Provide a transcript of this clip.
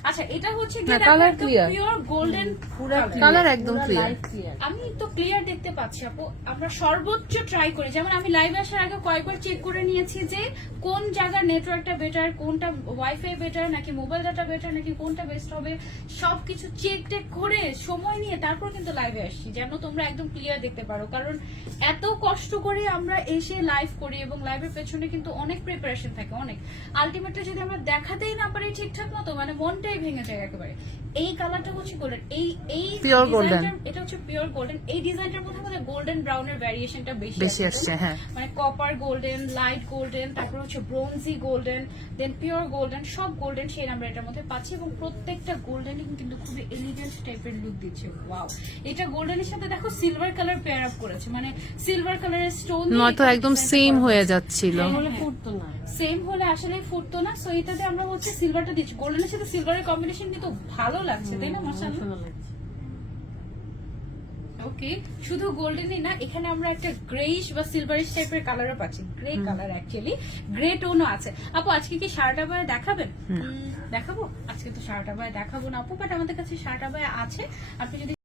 আচ্ছা এটা হচ্ছে colour clear, pure golden colour একদম ক্লিয়ার। আমি তো ক্লিয়ার দেখতে পাচ্ছি আপু। আমরা সর্বোচ্চ ট্রাই করি, যেমন আমি লাইভে আসার আগে কয়েকবার চেক করে নিয়েছি যে কোন জায়গার নেটওয়ার্কটা বেটার, কোনটা ওয়াইফাই বেটার নাকি মোবাইল ডাটা বেটার নাকি কোনটা বেস্ট হবে, সবকিছু চেক টেক করে সময় নিয়ে তারপর কিন্তু লাইভে আসছি, যেন তোমরা একদম ক্লিয়ার দেখতে পারো। কারণ এত কষ্ট করে আমরা এসে লাইভ করি এবং লাইভের পেছনে কিন্তু অনেক প্রিপারেশন থাকে, অনেক। আলটিমেটলি যদি আমরা দেখাতেই না পারি ঠিকঠাক মতো, মানে মনটাই ভেঙে যায় একেবারে। এই কালারটা হচ্ছে গোল্ডেন, এই পিওর গোল্ডেন, এটা হচ্ছে পিওর গোল্ডেন। এই ডিজাইনটার মধ্যে আমাদের গোল্ডেন ব্রাউনের ভ্যারিয়েশনটা বেশি আসছে। হ্যাঁ, মানে কপার গোল্ডেন, লাইট গোল্ডেন, তারপর হচ্ছে ব্রোঞ্জি গোল্ডেন, দেন পিওর গোল্ডেন, সব গোল্ডেন শেড আমরা এটার মধ্যে পাচ্ছি এবং প্রত্যেকটা গোল্ডেনই কিন্তু খুবই এলিগেন্ট টাইপের লুক দিচ্ছে। ওয়াও, এটা গোল্ডেনের সাথে দেখো সিলভার কালার পেয়ার আপ করেছে, মানে সিলভার কালারের স্টোন নয়তো একদম সেম হয়ে যাচ্ছিল। সেম হলে আসলে ফুটতো না। সো এটাতে আমরা হচ্ছে সিলভারটা দিচ্ছি, গোল্ডেনের সাথে সিলভারের কম্বিনেশন কিন্তু ভালো লাগছে, তাই না? মাশাআল্লাহ। ওকে, শুধু গোল্ডেনই না, এখানে আমরা একটা গ্রেইশ বা সিলভারিশ টাইপের কালারও পাচ্ছি, গ্রে কালার, অ্যাকচুয়ালি গ্রে টোনও আছে। আপু আজকে কি শার্ট আবায়া দেখাবেন? দেখাবো। আজকে তো শার্ট আবায়া দেখাবো না আপু, বাট আমাদের কাছে শার্ট আবায়া আছে। আপনি যদি